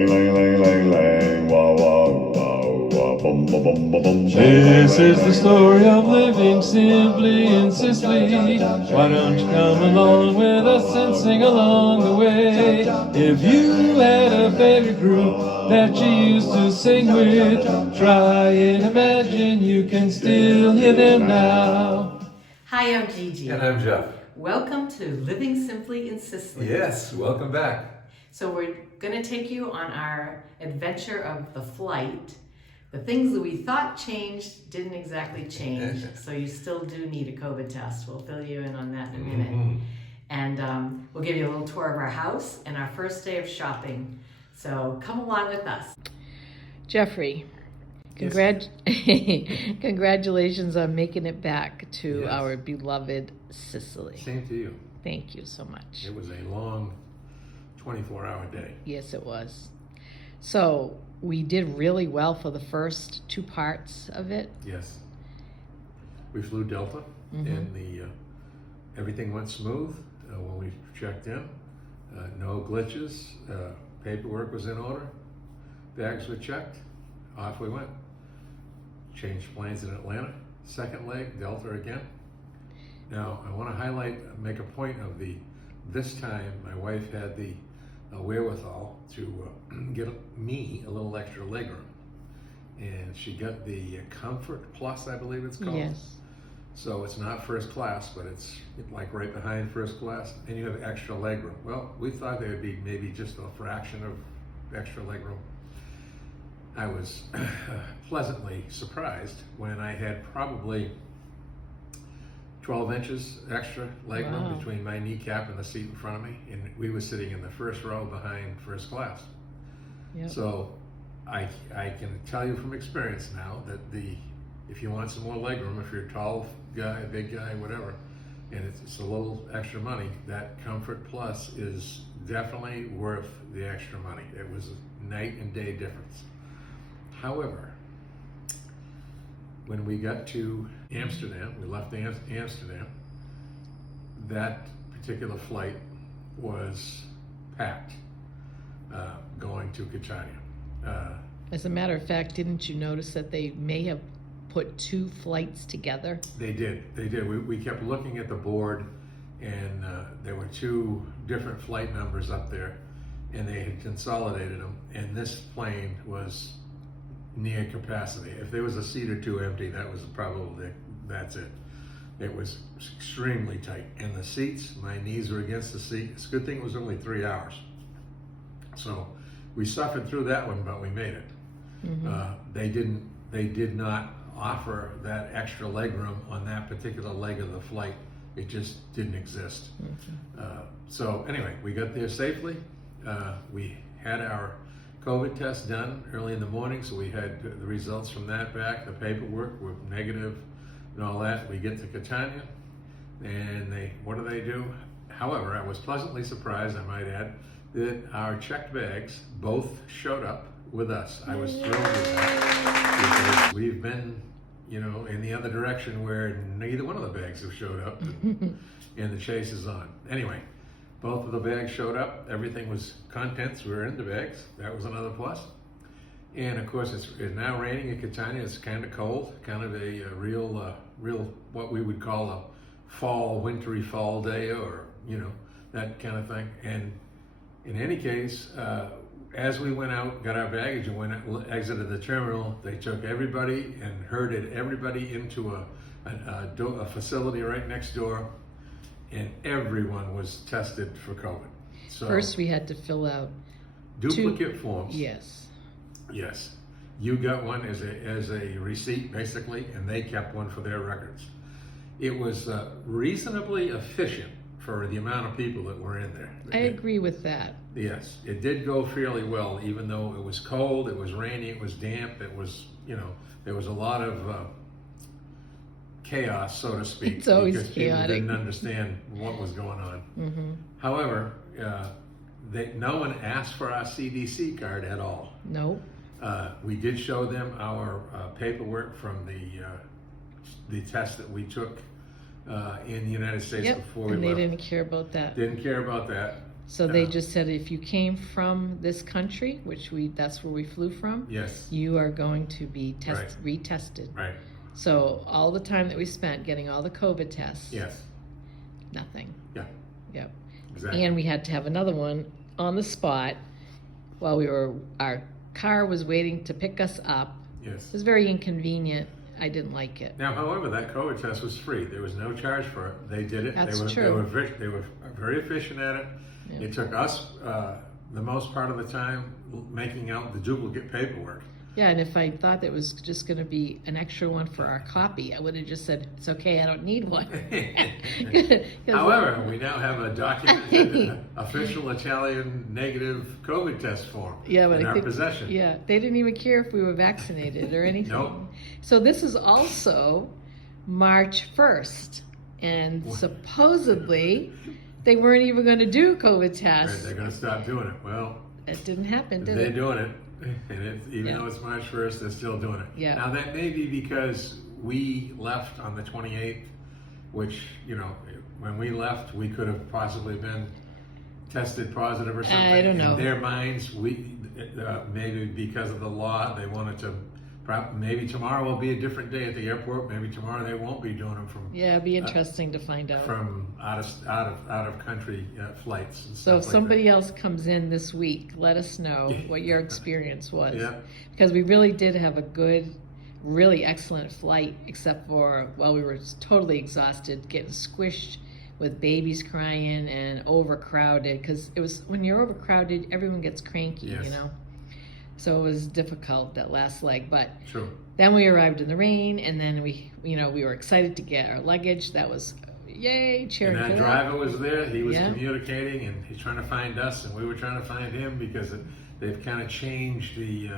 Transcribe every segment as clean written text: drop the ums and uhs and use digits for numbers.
This is the story of living simply in Sicily. Why don't you come along with us and sing along the way? If you had a favorite group that you used to sing with, try and imagine you can still hear them now. Hi, I'm Gigi. And I'm Jeff. Welcome to Living Simply in Sicily. Yes, welcome back. So we're going to take you on our adventure of the flight. The things that we thought changed didn't exactly change, so you still do need a COVID test. We'll fill you in on that in a minute. And we'll give you a little tour of our house and our first day of shopping. So come along with us. Jeffrey, congratulations on making it back to our beloved Sicily. Same to you. Thank you so much. It was a long 24-hour day. Yes, it was. So we did really well for the first two parts of it. Yes. We flew Delta, and everything went smooth when we checked in. No glitches. Paperwork was in order. Bags were checked. Off we went. Changed planes in Atlanta. Second leg, Delta again. Now, I want to make a point of this time my wife had the wherewithal to get me a little extra legroom. And she got the Comfort Plus, I believe it's called. Yes. So it's not first class, but it's like right behind first class, and you have extra legroom. Well, we thought there would be maybe just a fraction of extra legroom. I was pleasantly surprised when I had probably 12 inches extra legroom between my kneecap and the seat in front of me, and we were sitting in the first row behind first class. Yep. So I can tell you from experience now that if you want some more legroom, if you're a tall guy, a big guy, whatever, and it's a little extra money, that Comfort Plus is definitely worth the extra money. It was a night and day difference. However, when we got to Amsterdam, we left Amsterdam, that particular flight was packed going to Catania. As a matter of fact, didn't you notice that they may have put two flights together? They did. We kept looking at the board, and there were two different flight numbers up there, and they had consolidated them, and this plane was near capacity. If there was a seat or two empty, that's it. It was extremely tight. And the seats, my knees were against the seat. It's a good thing it was only 3 hours. So we suffered through that one, but we made it. They did not offer that extra legroom on that particular leg of the flight. It just didn't exist. So anyway, we got there safely. We had our COVID test done early in the morning, so we had the results from that back. The paperwork were negative and all that. We get to Catania, and what do? However, I was pleasantly surprised, I might add, that our checked bags both showed up with us. I was thrilled with that, because we've been, in the other direction where neither one of the bags have showed up, and the chase is on. Anyway, both of the bags showed up. Everything was, contents were in the bags. That was another plus. And of course, it's now raining in Catania. It's kind of cold, kind of a real what we would call a wintry fall day, or that kind of thing. And in any case, as we went out, got our baggage, and exited the terminal, they took everybody and herded everybody into a facility right next door. And everyone was tested for COVID. So first, we had to fill out duplicate forms. Yes. Yes. You got one as a receipt, basically, and they kept one for their records. It was reasonably efficient for the amount of people that were in there. I agree with that. Yes, it did go fairly well, even though it was cold, it was rainy, it was damp, it was, there was a lot of chaos, so to speak. It's always because chaotic. People didn't understand what was going on. However, no one asked for our CDC card at all. Nope. We did show them our paperwork from the test that we took in the United States before we left. And they didn't care about that. Didn't care about that. So they just said if you came from this country, which that's where we flew from, Yes. you are going to be Right. retested. Right. So all the time that we spent getting all the COVID tests, Yes. nothing. Yeah. Yep. Exactly. And we had to have another one on the spot while our car was waiting to pick us up. Yes. It was very inconvenient. I didn't like it. Now, however, that COVID test was free. There was no charge for it. They did it. That's They true. were very efficient at it. Yeah. It took us the most part of the time making out the duplicate paperwork. Yeah, and if I thought that was just going to be an extra one for our copy, I would have just said, it's okay, I don't need one. However, we now have a documented official Italian negative COVID test form in our possession. Yeah, they didn't even care if we were vaccinated or anything. Nope. So this is also March 1st, and supposedly they weren't even going to do COVID tests. Right, they're going to stop doing it. Well, that didn't happen, did they're it? doing it. And even though it's March 1st, they're still doing it. Yeah. Now, that may be because we left on the 28th, which, when we left, we could have possibly been tested positive or something. I don't know. In their minds, maybe because of the law, they wanted to, maybe tomorrow will be a different day at the airport. Maybe tomorrow they won't be doing them from. Yeah, it'd be interesting to find out. From out of country flights. And So if stuff somebody like else comes in this week, let us know what your experience was. Yeah. Because we really did have a good, really excellent flight, except for, well, we were totally exhausted, getting squished with babies crying and overcrowded. Because it was, when you're overcrowded, everyone gets cranky, Yes. So it was difficult, that last leg. But Sure. then we arrived in the rain, and then we were excited to get our luggage. That was, yay, cheering. And that for driver was there. He was Yeah. communicating, and he's trying to find us, and we were trying to find him because they've kind of changed the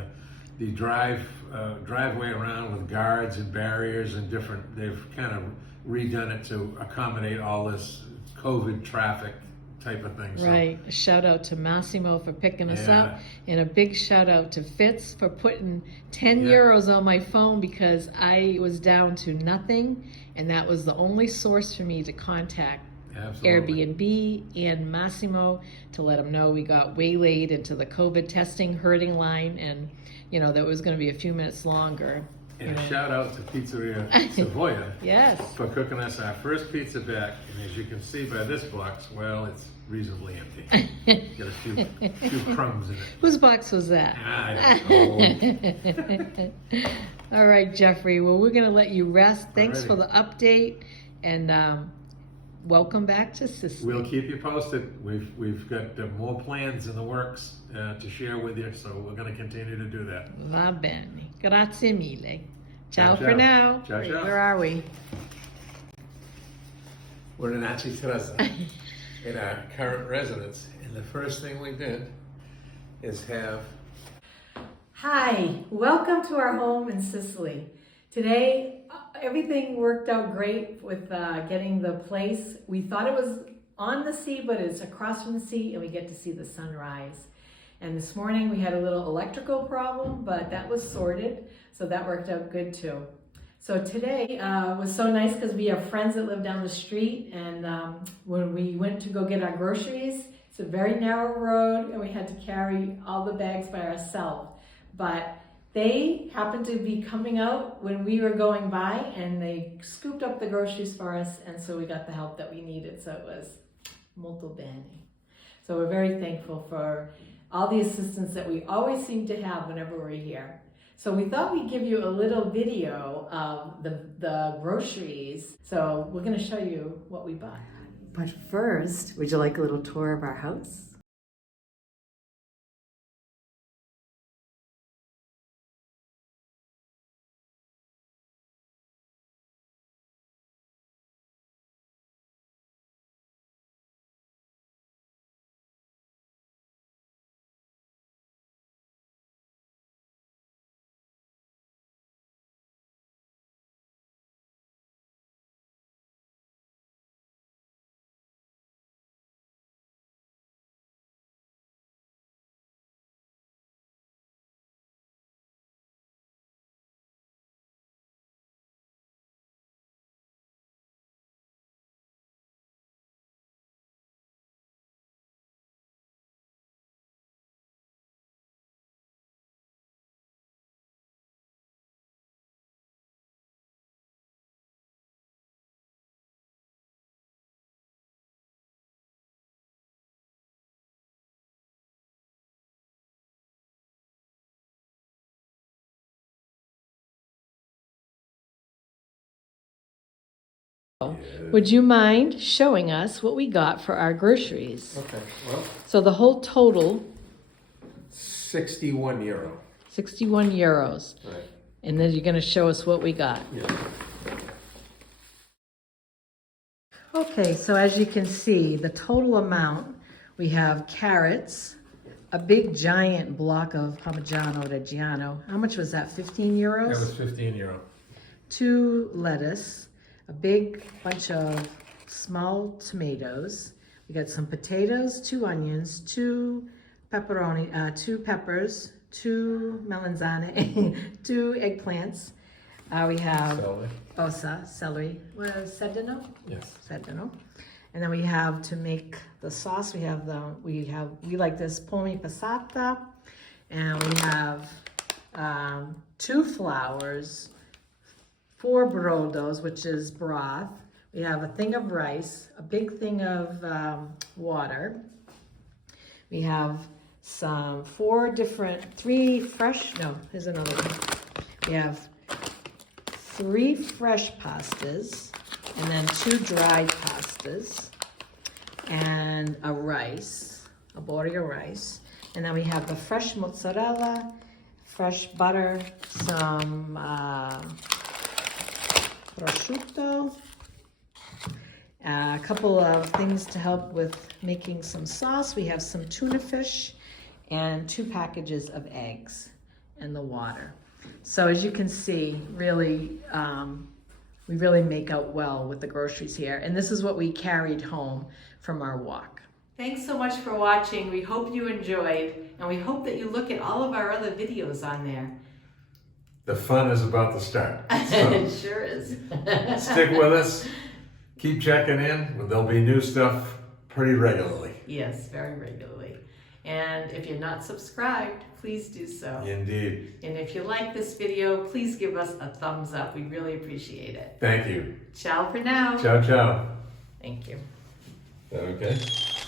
driveway around with guards and barriers and different. They've kind of redone it to accommodate all this COVID traffic type of thing. So, Right. A shout out to Massimo for picking us Yeah. up, and a big shout out to Fitz for putting 10 Yeah. euros on my phone because I was down to nothing, and that was the only source for me to contact absolutely. Airbnb and Massimo to let them know we got waylaid into the COVID testing herding line, and that was going to be a few minutes longer. And a shout out to Pizzeria Savoia Yes. for cooking us our first pizza back. And as you can see by this box, well, it's reasonably empty. Got a few crumbs in it. Whose box was that? I don't know. All right, Jeffrey. Well, we're going to let you rest. Thanks Alrighty. for the update, and welcome back to Sicily. We'll keep you posted. We've got more plans in the works to share with you, so we're going to continue to do that. Va bene. Grazie mille. Ciao, Ciao, for ciao. now. Ciao, ciao. Where are we? We're in Aci Teresa, in our current residence, and the first thing we did is have. Hi, welcome to our home in Sicily. Today, everything worked out great with getting the place. We thought it was on the sea, but it's across from the sea, and we get to see the sunrise. And this morning we had a little electrical problem, but that was sorted, so that worked out good too. So today was so nice because we have friends that live down the street, and when we went to go get our groceries, it's a very narrow road, and we had to carry all the bags by ourselves. But they happened to be coming out when we were going by, and they scooped up the groceries for us, and so we got the help that we needed. So it was molto bene. So we're very thankful for all the assistance that we always seem to have whenever we're here. So we thought we'd give you a little video of the groceries. So we're going to show you what we bought. But first, would you like a little tour of our house? Would you mind showing us what we got for our groceries? Okay, well, So the whole total, 61 euro. 61 euros. Right. And then you're going to show us what we got. Yeah. Okay, so as you can see, the total amount, we have carrots, a big giant block of Parmigiano Reggiano. How much was that, 15 euros? That was 15 euro. 2 lettuce, a big bunch of small tomatoes. We got some potatoes, 2 onions, 2 pepperoni, 2 peppers, 2 melanzane, 2 eggplants. We have Celery. celery. What is sedano? Yes. Sedano. And then we have to make the sauce. We like this pommi passata, and we have 2 flours, 4 brodos, which is broth. We have a thing of rice, a big thing of water. We have some 3 fresh. No, here's another one. We have 3 fresh pastas, and then 2 dried pastas, and a rice, a border rice. And then we have the fresh mozzarella, fresh butter, some prosciutto, a couple of things to help with making some sauce. We have some tuna fish and 2 packages of eggs and the water. So as you can see, really, we really make out well with the groceries here. And this is what we carried home from our walk. Thanks so much for watching. We hope you enjoyed, and we hope that you look at all of our other videos on there. The fun is about to start. It sure is. Stick with us. Keep checking in. There'll be new stuff pretty regularly. Yes, very regularly. And if you're not subscribed, please do so. Indeed. And if you like this video, please give us a thumbs up. We really appreciate it. Thank you. Ciao for now. Ciao, ciao. Thank you. Is that okay?